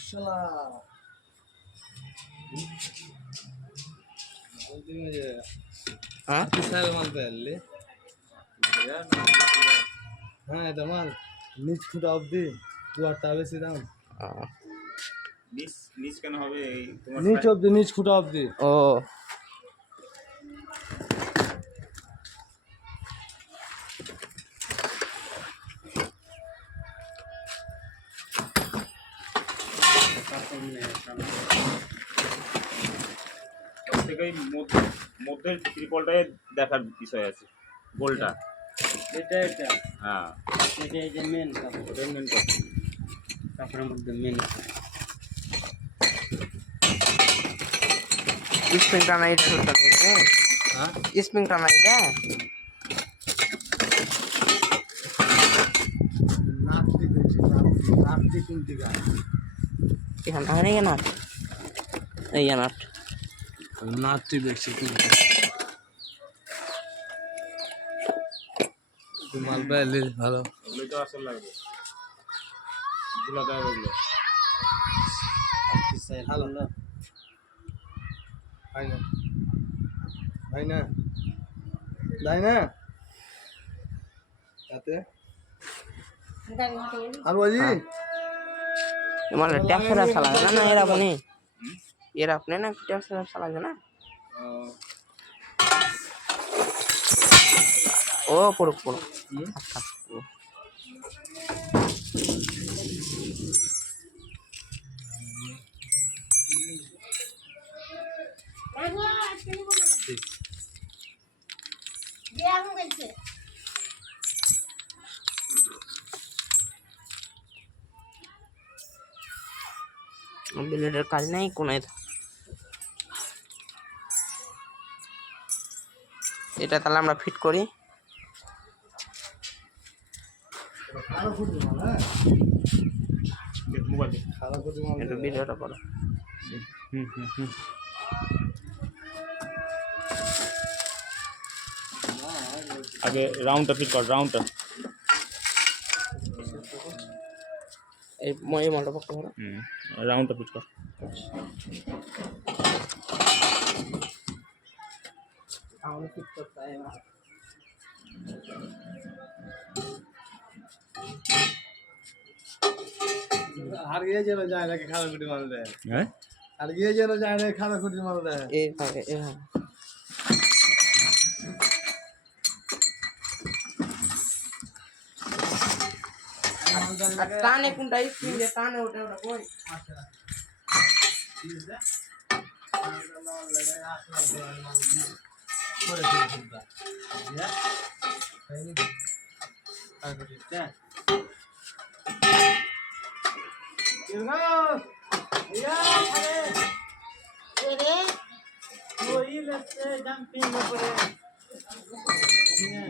শালা হ্যাঁ বিশাল মাল পেলে হ্যাঁ এটা মাল নিচ ফুটা অবধি 2-8 বেশি দাম নিচ কেন হবে তোমার নিচ অবধি নিচ ফুটা অবধি ও থেকে মধ্যের ত্রিপলটায় দেখার বিষয় আছে গোলটা এটা হ্যাঁ এটা মেন কাপড় ওটাই মেন কথা কাপড়ের মধ্যে মেন স্প্রিং টানা এটা করতে হবে হ্যাঁ স্প্রিং টানা এটা নাপতি করছি নাপতি কোনটি গাছ এখানে হয় নাকি না এই নাট নাপতি দেখছি কোনটি মাল পেলে ভালো ওগুলোই তো আসল লাগবে গুলা দেওয়া ওগুলো ভালো হয় না হয় না তাই না তাতে আর বলি মানে ট্যাক্সের ব্যবসা লাগে না এর আপনি এর আপনি না ট্যাক্সের ব্যবসা লাগে না ও পড়ুক পড়ুক ব্লেডের কাজ নেই কোনায় এটা তাহলে আমরা ফিট করি মোবাইল একটু ভিডিওটা করো আগে রাউন্ডটা ফিট কর রাউন্ডটা এই মালটা পক্ষ ধরো রাউন্ডটা ফিট কর আমাদের ফিট করতে হয় না আর গিয়ে যেন যায় নাকি খালা খুঁটি মাল দেয় হ্যাঁ আর গিয়ে যেন যায় নাকি খালা খুঁটি মাল দেয় এইভাবে টানে কোনটা স্প্রিং দিয়ে টানে ওটা ওটা কই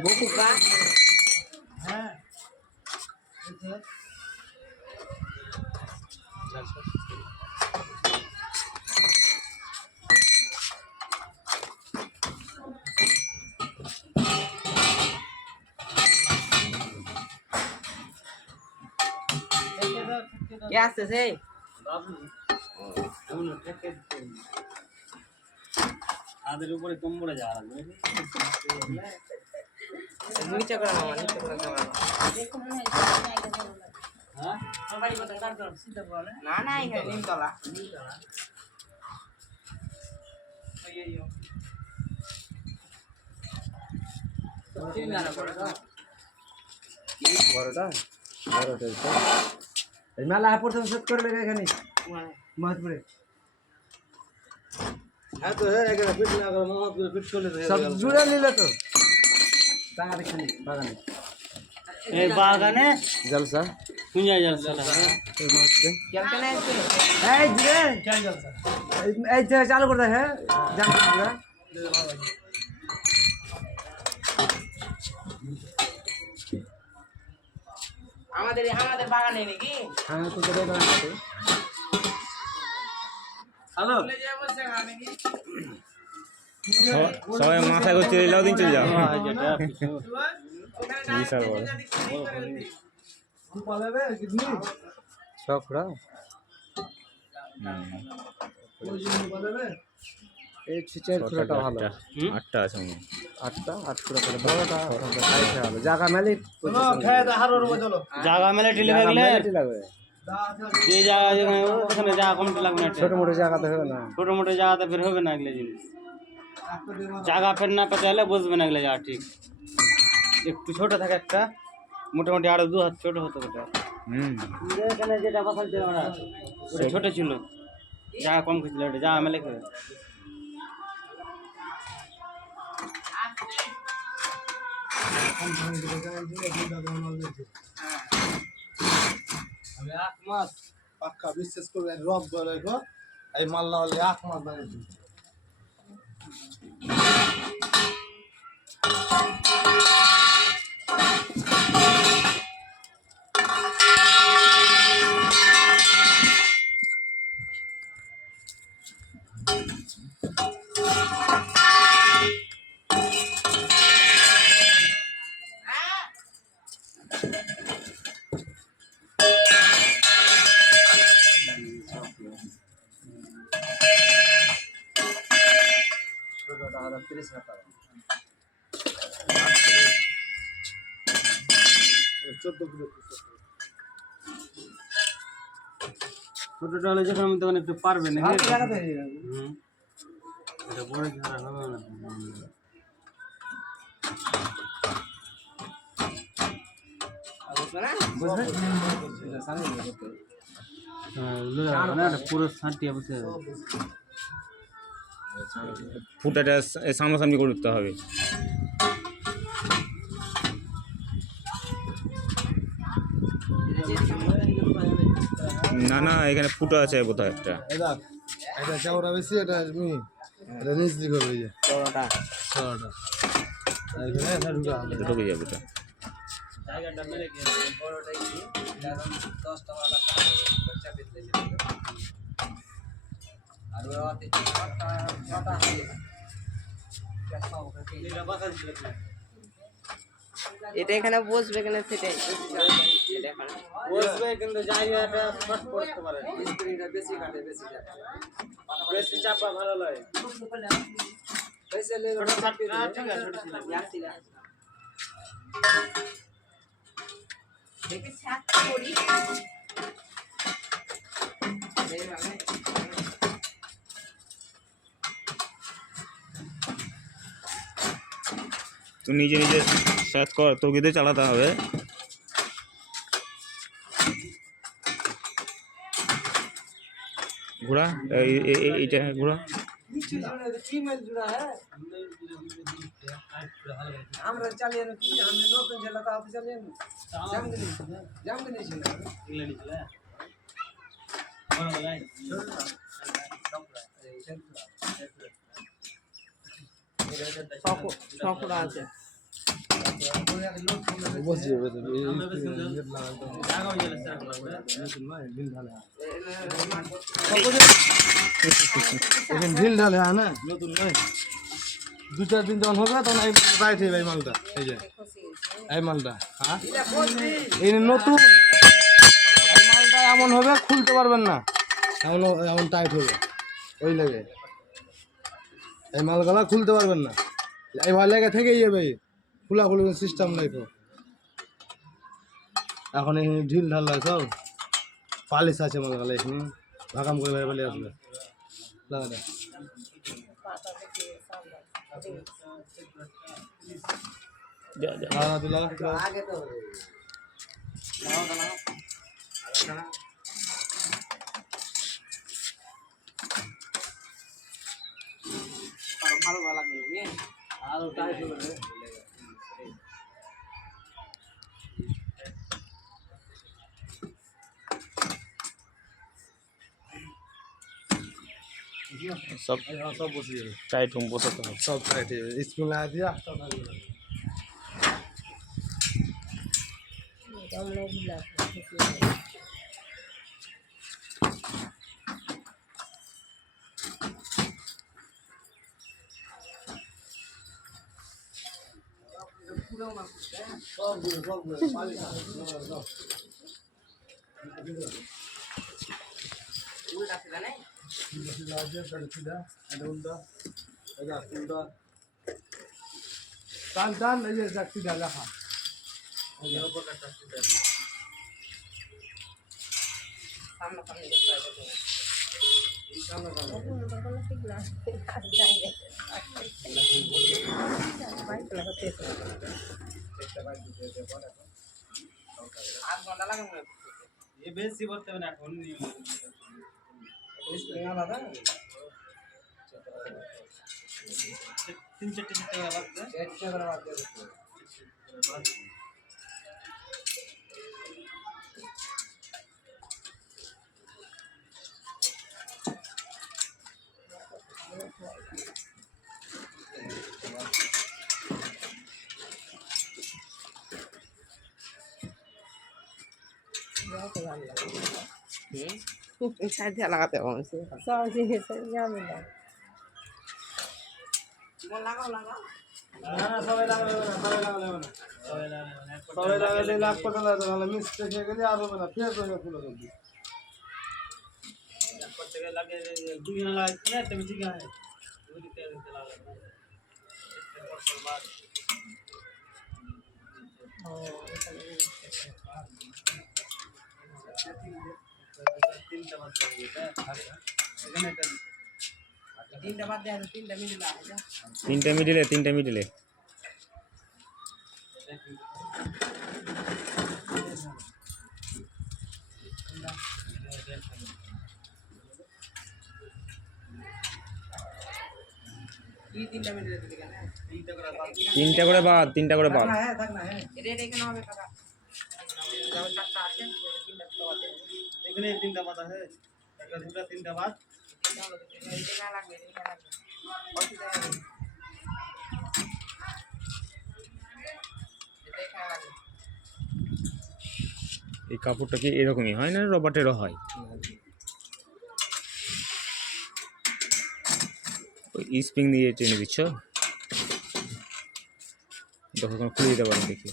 গোকু का क्या से আদের উপরে কম্বলে যাওয়া লাগবে नीचे करा मामा नीचे करा হ্যাঁ বাড়ি কথা কাট দাও সিধা বলে ना ना ये नीम तला तीन गाना पड़ेगा বড়টা বড়টা এই মেলা প্রথম সেট করে লেগে এখানে মহৎপুরে হ্যাঁ তো এখানে ফিট না করে মহৎপুরে ফিট করলে সব জুড়ে নিলে তো টাকা দেখছেন বাগানে এই বাগানে জলসা কোন জায়গায় জলসা এই মহৎপুরে चलते ना इसके এই জুড়ে এই যে চালু করে দেখে জানতে না আমাদের বাগানে নাকি হ্যাঁ তো দেখে বাগানে হ্যালো সবাই মাথায় করছে এলাও দিন চলে যাও বিশাল বড় পালাবে কিডনি সব এই চার ফুটাটা ভালো, 8টা আছে মনে হয়। 8 ফুটা করে বড়টা সাইজে ভালো জায়গা মেলে জায়গা মেলে টিলে লাগলে যে জায়গা যেখানে ওখানে জায়গা কমতে লাগবে না, ছোট মোটো জায়গাতে হবে না। ছোটো মোটো জায়গাতে ফের হবে না এগুলো জিনিস, জায়গা ফের না পেতে হলে বসবে না এগুলো জায়গা ঠিক। একটু ছোট থাকে একটা, মোটামুটি আরো 2 হাত ছোট হতে পারে। এখানে যেটা বসাল ছিল আমরা ওটা ছোট ছিল, জায়গা কম খেয়েছিল, ওটা জায়গা মেলে খেয়ে। আমি 1 মাস পাক্কা বিশ্বাস করবে, রব বলে গো এই মাল না হলে 1 মাস লাগে। ছোটটা হলো 30,000 টাকা, 14 ফুট। ছোটটা হলে যখন আমি তখন একটু পারবে না, ভালো জায়গাতে এটা বড় ঝাড়া হবে না। বুঝবে এটা সামনে করতে হ্যাঁ, পুরো ছাঁটিয়ে বসে ফুটাটা সামনাসামনি করে উঠতে হবে। না না, এখানে ফুটা আছে কোথায় একটা। এটা চওড়া বেশি, এটা মিহি, এটা নিচ দিকে হবে। এই যে বড়টা চওড়াটা এইখানে এটা ঢুকা হবে। এটা ঢুকে যাবে এটা। জায়গাটা মেরে গিয়ে বড়টাই কি এখন 10 টাকা বাচ্চা পেতে যাবে আর ওরাতে ছটা হয় এটা বাসা ছিল না। এটা এখানে বসবে কেন সেটাই বসবে কিন্তু জায়গাটা শর্ট করতে পারে, স্ক্রিনটা বেশি কাটে, বেশি যায়, বেশি চাপা ভালো লাগে। পয়সা লেগে ছোট ছাড়তে না, ঠিক আছে ছোট ছিল। দেখে সাত করি তুই নিজে নিজে সার্চ কর, তোকে দিয়ে চালাতে হবে। ঘোড়া এইটা ঘোড়া কি মেল জুড়া है আমরা চালিয়ে কি আমি নতুন জেলা তো আপনি চালিয়ে জামগনি ছিল ইংল্যান্ডে ছিল বড় লাইন ছকড়া আছে বসে যাবে তো জায়গা হয়ে গেলে সেরকম লাগবে। এখন ঢিল ঢালে হ্যাঁ না নতুন নয়, 2-4 দিন যখন হবে তখন এই রাইট হবে এই মালটা, এই যে এই মালটা হ্যাঁ এই নতুন এই মালটা এমন হবে খুলতে পারবেন না, এমন এমন টাইট হবে ওই লেগে এই মালগুলা খুলতে পারবেন না, এই ভাই লেগে থেকেই যাবে, খোলা খুলি সিস্টেম নাই তো। এখন এখানে ঢিল ঢাল সব পালিশ আছে মালগুলা, এখানে ভাগাম করে বাইরে পালিয়ে আসবে লাগা দে। যা যা লাগা তুই লাগা ভালো ভালো লাগবে আর টাইট হবে সব সব বসে যাবে, টাইট হোম বসাতে হবে। সব টাইট হয়ে যাবে, স্কুল লাগা দিয়ে রাস্তা থাকবে। সবগুলো পালিশ আছে সব। উল্টা সিধা নেই সিধা আছে তাহলে সিধা এটা উল্টা এটা উল্টা টান টান এই যে সিধা লেখা এই উপরটা সিধা সামনে সামনে দেখতে হবে আধ ঘন্টা লাগে মনে হয় ये बेसी बोलते हैं ना फोन नहीं আলাদা तीन चट्टी चट्टी का बात है একটা করে বাদ দিয়ে সাইড দিয়ে লাগাতে হবে লাগাও লাগাও না না সবাই লাগাবে না সবাই লাগাবে না সবাই লাগালে লাখ টাকা লাগবে নাহলে মিস্টেক হয়ে গেলে আর হবে না ফের করে ফুল করবি करते के लगे दूध ना लगा ना तो ठीक है दूध के चला लगा इसके बाद तीन टमाटर चाहिए था এখানে একটা তিনটা বাদ দেয় তিনটা মিনিট লাগে তিনটা মিডিলে কি তিনটা মিনিট দিতে কেন তিনটা করে বাদ এটা এখানে হবে কাকা যাও চারটা আছে তিনটা তো বাদ দেবে এখানে তিনটা পাতা है একটা দুটো তিনটা বাদ তিনটা হলো এটা না লাগবে এটা লাগবে অসুবিধা হবে এটা এখানে লাগবে এই কাপড়টা কি এরকমই হয় না রবার্টেরও হয় ওই স্প্রিং দিয়ে টেনে দিচ্ছ দেখো কোনো খুলে দিতে পারেন দেখি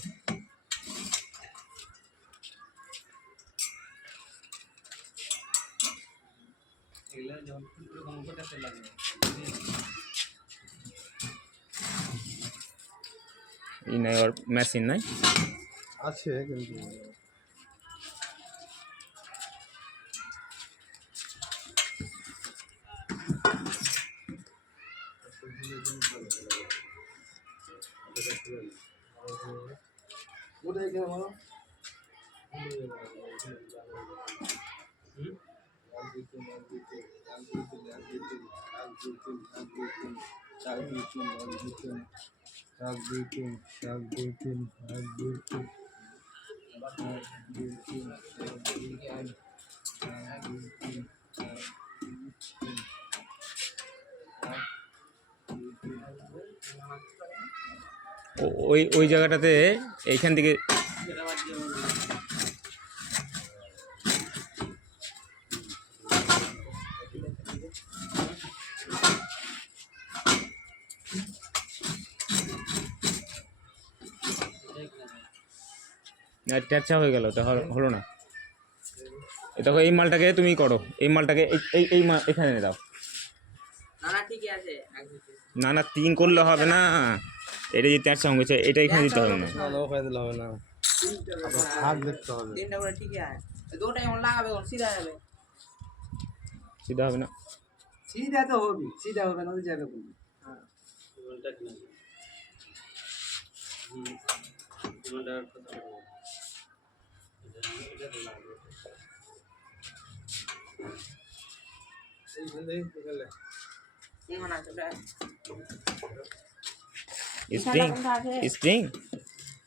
এগুলো যখন পুরো কমফোর্টে সেল লাগবে এই নাই আর মেশিন নাই আছে কিন্তু ওটাই কেন বলো ওই ওই জায়গাটাতে এইখান থেকে এটা বাদ দিয়ে ট্যাচা হয়ে গেল ওটা হলো না এটা এই মালটাকে তুমি করো এই মালটাকে এই এখানে এনে দাও না না ঠিকই আছে না না 3 করলে হবে না এটা যে ট্যাচা হয়ে গেছে এটা এখানে দিতে হবে না না না ওখানে দিলে হবে না হাত দেখতে হবে তিনটা করে ঠিকই আছে দুটো এমন লাগাবে ওর সিধা যাবে সিধা হবে না सीधा तो होगी सीधा होगा ना तो जाएगा कोई घंटा की घंटा কোন আছে ওটা স্প্রিং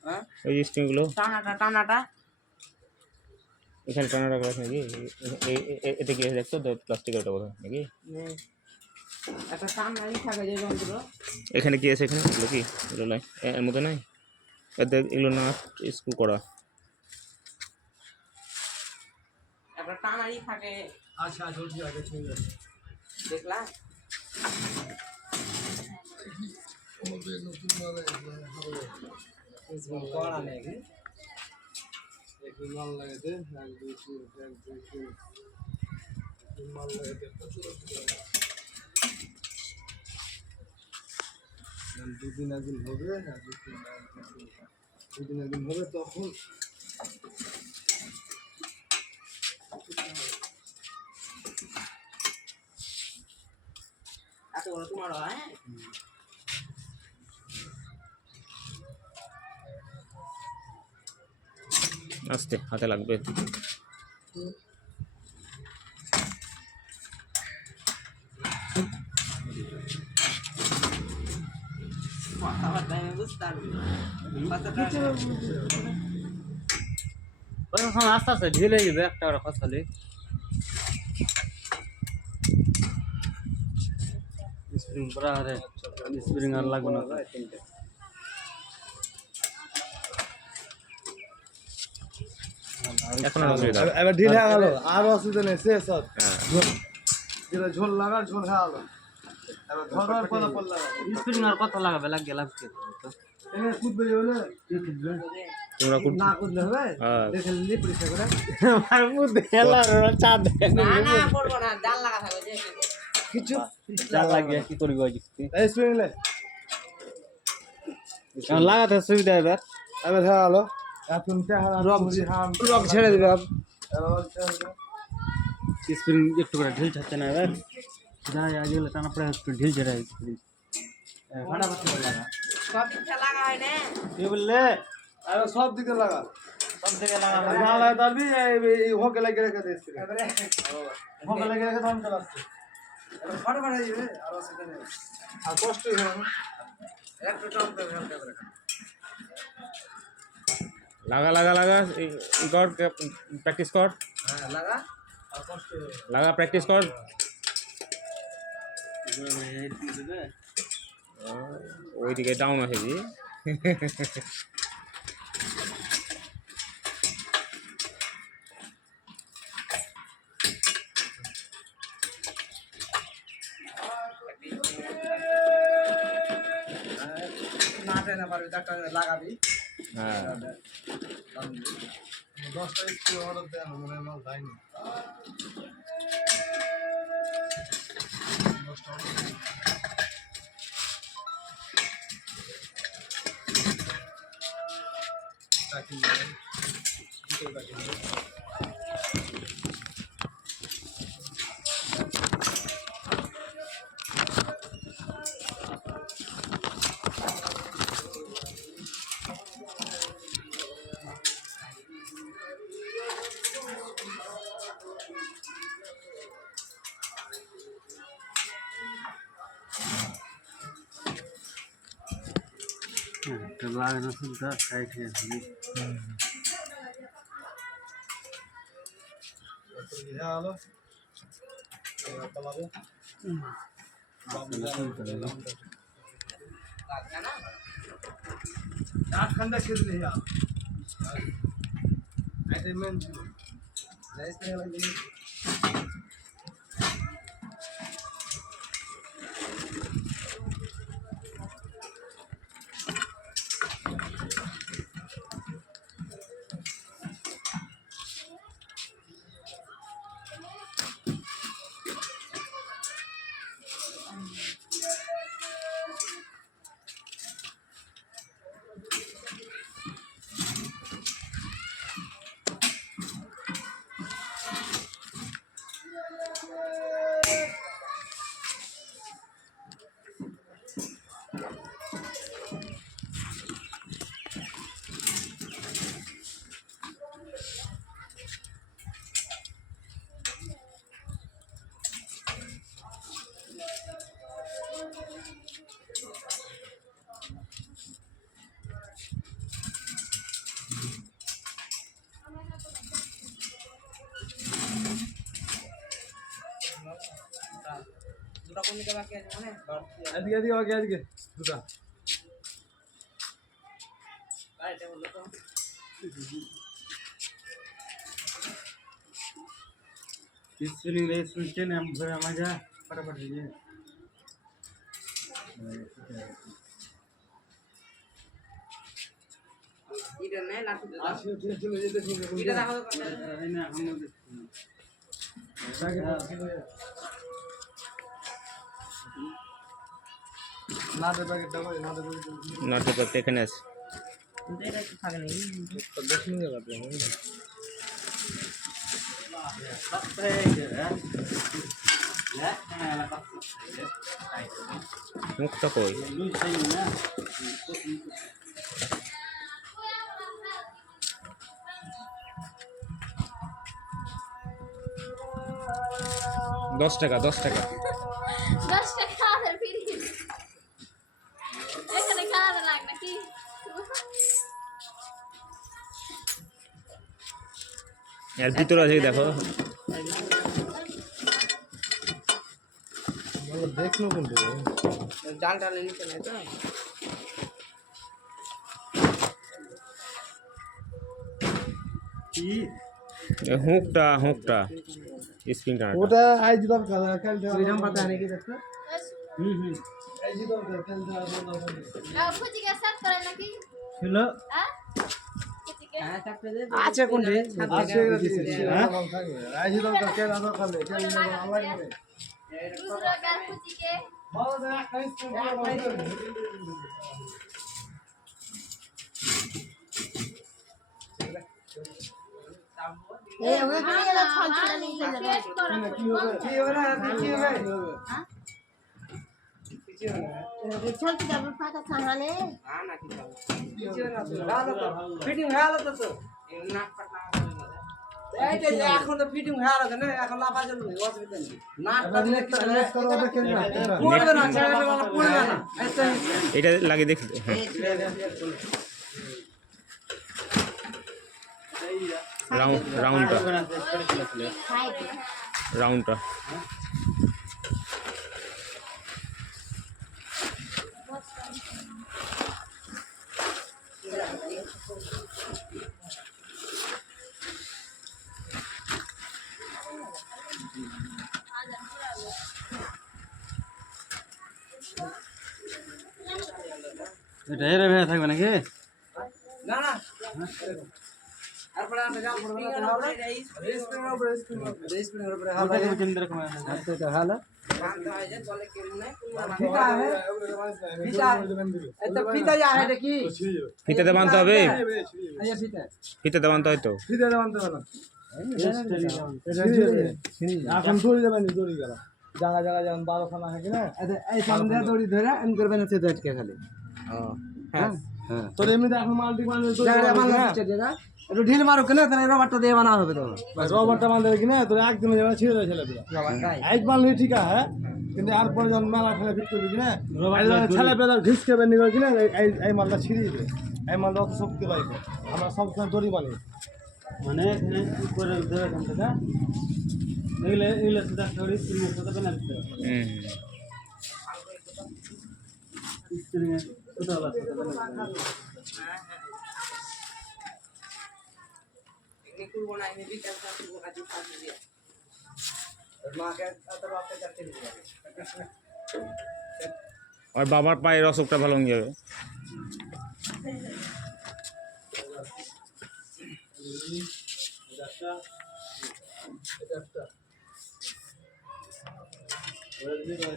হ্যাঁ ওই স্প্রিং গুলো টানাটা এখানে টানা রাখা আছে নাকি এটা কি আছে দেখছো তো প্লাস্টিকের ওটা বোধহয় নাকি একটা সামনে থাকে যে যন্ত্র এখানে কি আছে এখানে এগুলো কি এগুলো নাই এর মধ্যে নাই এগুলো না স্ক্রু করা একটা টানাই থাকে अच्छा छोटी आगे छोड़ দেখলা इसमें कौन आने की एक माल लगे थे एक दो तीन মাল লাগাতে দুদিন একদিন হবে না, দুদিন একদিন হবে তখন এত বড় তোমার হয় আস্তে হাতে লাগবে। কথাবার্তা আমি বুঝতে পারবি আস্তে আস্তে ঢিলে যাবে একটা করে ফসলে। স্প্রিং করা রে, স্প্রিং আর লাগবে না। এখন আর অসুবিধা নেই। এবার ঢিল হয়ে গেল, আর অসুবিধা নেই, শেষ সব যেটা ঝোল লাগার ঝোল হয়ে গেল। এবার ধরার কথা পড় লাগা স্প্রিং আর কত লাগাবে লাগবে লাগছে এনে কুদবে যাবে না, তোমরা না কুদলে হবে হ্যাঁ। দেখে নিলি পরীক্ষা করে আর মুদে হেলা চাঁদ না না করবো না জাল লাগা থাকবে যে কিছু চাঁদ লাগে কি করবি আজকে এই স্প্রিং লে লাগাতে সুবিধা এবার। এবার হয়ে গেল। এখন রক ছেড়ে দিবে স্প্রিং একটু করে ঢিল ছাড়ছে না এবার, যাই আজকে টানা পড়ে একটু ঢিল ছেড়ে স্প্রিং ফাটাফাটি লাগা। সব কিছু লাগা হয় না কি বললে? এবার সব দিকে লাগা, সব থেকে লাগা আর না লাগা তারবি এই হোকে লাগিয়ে রেখে দে স্প্রিং, হোকে লাগিয়ে রেখে তখন চালাচ্ছে এবার ফটাফট হয়ে যাবে। আর অসুবিধা নেই, আর কষ্টই হবে না, একটু টান দেবে হালকা করে। লাগা লাগা লাগা কর, প্র্যাকটিস কর, হ্যাঁ লাগা, আর কষ্টই হবে। লাগা প্র্যাকটিস কর। ওইদিকে ডাউন আছে জি। না টেনে পারবি একটা লাগাবি। হ্যাঁ 10টা স্প্রে অর্ডার দেন, মনে হয় মাল যায়নি। 10টা অর্ডার দেন। টাকি নেই, দুটো টাকি নেই। লাগানো সুবিধা টাইট হয়ে আছে। হ্যালো পালাবো আটখানটা খেতে নেই আর মেন ছিল দুটো কোন দিকে বাকি আছে মানে এদিকে এদিকে আগে এদিকে দুটা গাড়িটা বললো তো স্প্রিং রে স্প্রিং টেন এম ধরে আমার যা फटाफट দিয়ে এটা নেই লাঠি আসলে চলে যেতে এটা দেখো এই না আমরা নাটের প্যাকেটটা কই নাটের নাটের প্যাকেট এখানে আছে। কিন্তু এটা একটু থাকে নাকি? বেশি নিয়ে যাবে মুখটা কই? $10 $10 10 টাকা আমাদের ফ্রি এখানে খাওয়া লাগ নাকি এর ভিতরে আছে দেখো। দেখলো কিন্তু জাল টালে নিচে নেই তো? হুকটা হুকটা স্প্রিংটা ওটা আইজি দরকার কালকে ফ্রিডম পাতা নাকি দেখো? আইজি দরকার কালকে ফুজিকে সাত করে নাকি ছিল হ্যাঁ ফুজিকে হ্যাঁ চাপতে দে। আছে কোন রে আছে আইজি দরকার কেন দরকার নেই কেন আল্লাহ করে দুসরা কার ফুজিকে ভালো না খাইছ এই ওই কি এলা ছল ছল নিয়ে যাবে কি হবে কি হবে না কি হবে চলতে যাবে ফাঁকা ছাহানে হ্যাঁ না কি হবে? ফিটিং হয়ে গেল তো এই নাক পাটা এইটা যে এখন তো ফিটিং হয়ে গেল না এখন লাফা যাবে অসুবিধা নেই নাটটা দিলে কি নেক্সট করো দেখেন না পড়বে না ছেড়ে পড়বে না এটা লাগিয়ে দেখি। হ্যাঁ রাউন্ডটা রাউন্ডটা এটা এর ভেবে থাকবে নাকি না না তারপরে আমরা জাল পড়বে না হবে স্প্রিং উপরে স্প্রিং উপরে ওটাকে কেন্দ্র করে আচ্ছা এটা হালা বাঁধতে হয় যে জলে কেমনে ঠিক আছে এটা ফিতা যা है দেখি ফিতাতে বাঁধতে হবে। আইয়া ফিতা ফিতাতে বাঁধতে হয় তো। ফিতে বানতে হবে না এখন দড়ি যাবেন দড়ি গেল জায়গা জায়গা যেমন 12 খানা হয় কিনা এই সামনে দড়ি ধরে এম করবে না সেটা আটকে খালি হ্যাঁ তোর এমনিতে এখন মাল্টি বানলে জায়গা বাংলা জায়গা একটু ঢিল মারো কেন তাহলে রবারটা দিয়ে বানা হবে তোমার রবারটা বানতে কিনা তোর একদিনে যাবে ছিঁড়ে দেয় ছেলেপিলা এক বানলে ঠিক আছে কিন্তু আর পরে যখন মেলা ফেলে ফিট করবি কিনা ছেলেপিলা ঘিসকে বেন্দি করে কিনা এই মালটা ছিঁড়িয়ে দেবে এই মালটা অত শক্তি পাইবে আমরা সবসময় দড়ি বানি মানে এখানে উপরে ধরে এখান থেকে এগুলো এগুলো সুদা দড়ি স্প্রিং সাথে বানা দিতে হবে স্প্রিং সুদা বানা দিতে হবে এমনি করবো না এমনি বিকাশ করবো কাজে কাজ দিয়ে মাকে এত রাতে যাচ্ছে আর বাবার পায়ের অসুখটা ভালো হয়ে যাবে।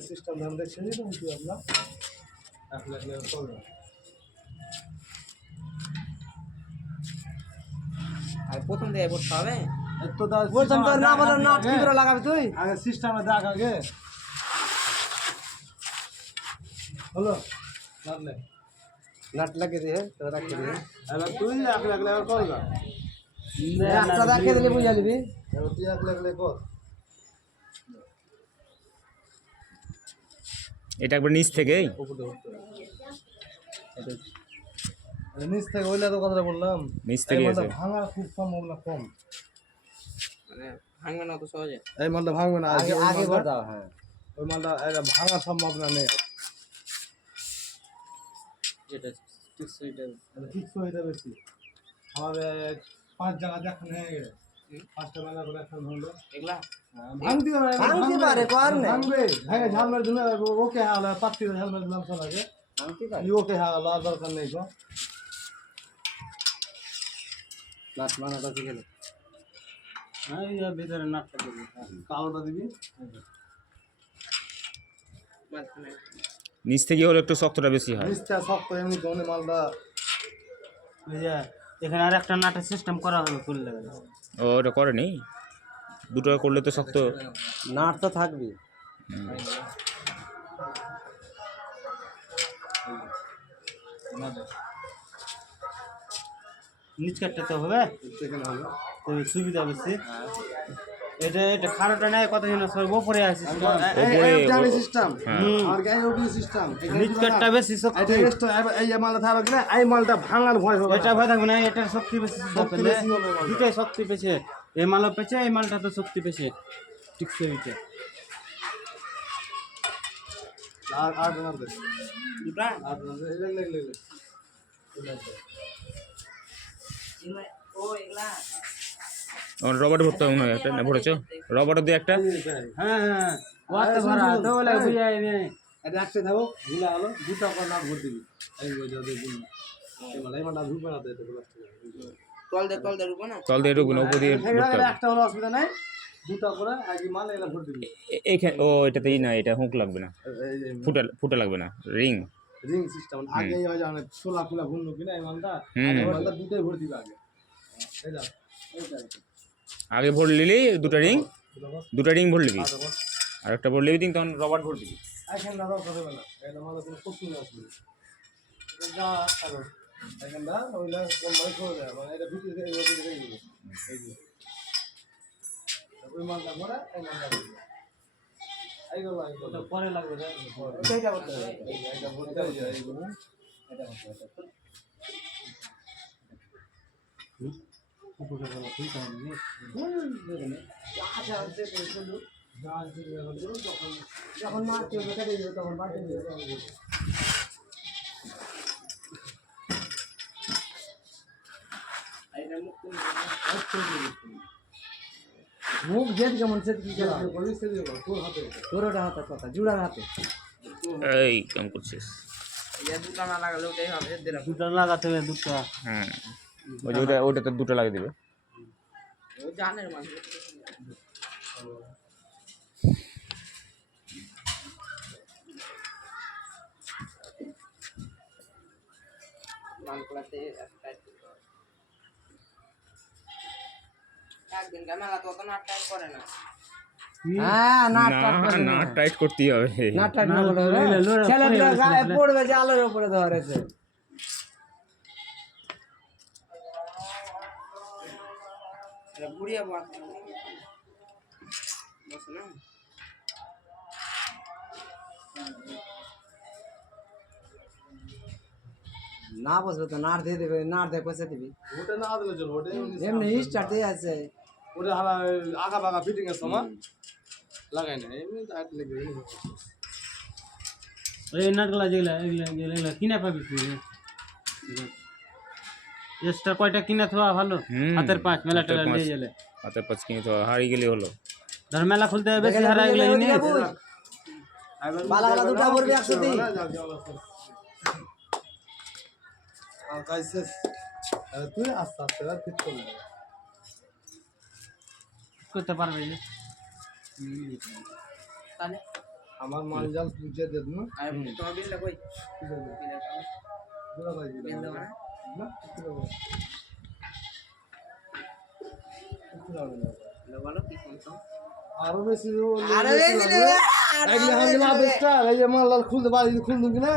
সিস্টেম ধান দেখছেন কি আপনার 1 লাখ টাকা করবে আর প্রথম থেকে পড়তে হবে। তো দাস প্রথম তো না বলে নাট কি করে লাগাবি তুই আগে সিস্টেমে দেখ আগে হলো নাটলে নাট লাগিয়ে দিয়ে তো রাখি দিয়ে এবার তুই 1 লাখ টাকা করবে একটা রাখে দিলে বুঝা যাবি এবার তুই 1 লাখ টাকা কর এটা একবার নিচ থেকেই নিচ থেকে ওইলা তো কথা বললাম নিচ থেকে আছে। ভাঙা খুব সম্ভাবনা কম মানে ভাঙবে না তো সহজে। এই মালটা ভাঙবে না আগে আগে করে দাও হ্যাঁ ওই মালটা এটা ভাঙার সম্ভাবনা নেই এটা ঠিক সেইটা ফিক্স হয়ে বেশি আমাদের 5 জায়গা দেখানো হয়ে গেছে 5টা মেলা করে এখন হলো এগুলা ভাঙতে হবে ভাঙতে পারে, কর না। ভাঙবে ভাঙে ঝালমের দিনে ওকে হালা পাত্তি ঝালমের দিলাম শোনাকে ভাঙতে পারে ই ওকে হালা আর দরকার নেই তো নাট মানাটা শিখে হ্যাঁ এই যে ভিতরে নাটটা দিবি কালোটা দিবি নিচ থেকে হলে একটু শক্তটা বেশি হয়। নিচটা শক্ত এমনি কোনে মালটা এই যে এখানে আর একটা নাটের সিস্টেম করা হবে খুললে ও ওটা করেনি, দুটো করলে তো শক্ত। নাট তো থাকবে নিচ কাটতে তো হবে এখানে হবে তো সুবিধা বেশি এটা এটা খাড়াটা নেয় কত জন সব উপরে আছে ওপরে সিস্টেম আর গায়ে ওটি সিস্টেম নিচ কাটটা বেশি শক্তি এটা এক্সট্রা এই যে মালটা থাকবে কিনা এই মালটা ভাঙার ভয় হবে এটা ভয় থাকবে না এটার শক্তি বেশি শক্তি বেশি হবে মালটা। দুটাই শক্তি পেছে এই মালও পেছে এই মালটা তো শক্তি পেছে ঠিক সে হইছে আর আর দে দুটা আর লে ও এগুলা রবার্ট ভরতে হবে না একটা, না ভরেছো রবার্ট দিয়ে একটা। হ্যাঁ হ্যাঁ ওয়াট ভরা তো বলে বুঝাই নে এটা রাখতে থাকো ভুলা হলো দুটা করে নাট ভর দিবি এই ওই যে দিন এই মালটা ঢুকবে না তো এটা তল দে রূপ না তল দিয়ে ঢুকবে না, উপর দিয়ে ভরতে হবে। একটা হলো অসুবিধা নাই দুটা করে আগে মাল এগুলা ভর দিবি এইখানে ও এটাতেই না, এটা হুঁক লাগবে না, ফুটা লাগবে না, রিং। রিং সিস্টেম আগে এই হয় জানে সোলা ফুলা ভুনলো কিনা এই মালটা হুম। এই মালটা দুটোই ভর দিবি আগে এই দাও এইটা আগে ভর নিলি দুটো রিং ভর নিবি, আর একটা ভর নিবি তখন রবার্ট ভর দিবি। এখন দাদা করবে না এটা মালটা কোনো কষ্ট নেই আসলে যা করো এখন দা ওইলা কোন ভাই করে দেয় মানে এটা ভিতরে থেকে ওই দিকে দিবি এই যে ওই মালটা ভরা এই মালটা দিবি এইগুলো পরে লাগবে এইটা করতে হবে এইটা ভরতে হবে এইগুলো এটা করতে হবে যখন মাছ কেটে দিবে তখন বাড়তে দিবে মুখ যেত কেমন সে কি করবি সে তোর হাতে তোর ওটা হাতে কথা জুড়ার হাতে এই কেমন করছিস? ইয়া দুটা না লাগালে ওটাই হবে দেরা দুটো লাগাতে হবে দুটো হ্যাঁ ওই যে ওটাতে দুটো লাগিয়ে দিবে। ও জানের মানে মালকলাতে একদিন মেলা তো না টাইট করে না হ্যাঁ না না টাইট করতেই হবে। ছেলেটা গায়ে পড়বে যে আলোর উপরে ধরেছে বুড়িয়া বাস বস না না বসবে তো নাড় দিয়ে দেবে নাড় দিয়ে পয়সা দিবি ওটা না দিলে চলবে ওটা এমনি স্টার্ট দিয়ে আছে ওটা হারা আগা বাগা ফিটিং এর সময় লাগাই না এমনি টাইট লেগে এই নাটগুলা যেগুলা এগুলা কিনে পাবি তুই এক্সট্রা কয়টা কিনে থোয়া ভালো হুম, হাতের পাঁচ মেলা হাতের টেলা পাঁচ। নিয়ে গেলে হাতে পাঁচ কিনে তো হারিয়ে গেলে হলো। ধর মেলা খুলতে হবে বেশি হারা গেলে জিনিস বালা বালা দুটা পড়বে একসাথে তুই আস্তে আস্তে ফিট করবি করতে পারবে যে তাহলে আমার মাল জাল পুঁছে দে না আর তোমার বিলটা কই পুরো ভাই বিল দাও না না বলো কি শুনছো আরো বেশি আরে বেশি দেবে এই হামলা বেস্টার এই মাল খুলতে পারি খুলতে কি না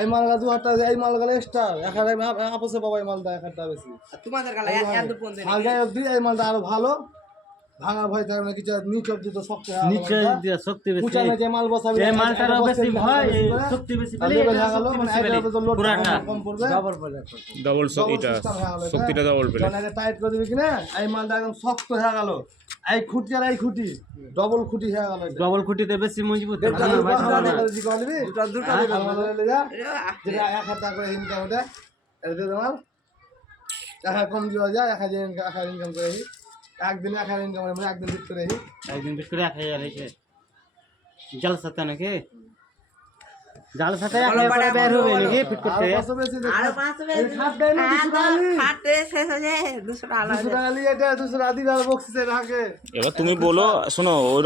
এই মালগা 2000 এই মালগা এক্সট্রা এখানে আপসে বাবা এই মালটা একটা বেশি তোমাদের গালা এত ফোন দেন হালকা অবধি এই মালটা আরো ভালো ভাঙা ভয় থাকে না কিছু নিচ অবধি তো শক্ত হয় নিচে দিয়ে শক্তি বেশি উঁচানে যে মাল বসাবি এই মালটারও বেশি ভয় এই শক্তি বেশি পেলে তাহলে এটা হয়ে গেল শক্তি মানে বেশি পেলে এটা তো লোড পুরাটা কম পড়বে ডবল পড়বে ডবল এটা সিস্টেম হয়ে গেল শক্তিটা ডবল পেলে। যখন এটা টাইট করে দিবি কিনা এই মালটা একদম শক্ত হয়ে গেল এই খুঁটি আর এই খুঁটি ডবল খুঁটি হয়ে গেল এটা ডবল খুঁটিতে বেশি মজবুত এটা আমার ভাই দুটো আমার দিকে দিবি দুটা দুটা আর মাল লয়ে যা এটা যেটা 1000 করে ইনকাম ওটা এটা দিয়ে দাও 1000 কম দিও যা 1000 ইনকাম করে একদিন 1000 ইনকাম মানে একদিন বিট করে একদিন বিক্রি করে 1000 এসে জলসাতে নাকি জাল সাথে একবারে বের হবে নাকি ফিট করতে পাঁচশো বেশি দে। আরো 500 এই খাট দেয় না, 200 টাকা নি। খাটে শেষ হয়ে যায় 200 টাকা 200 টাকা নিয়ে এটা 200 টাকা দিবে আর বক্সিসে রাখে। এবার তুমি বলো শোনো ওই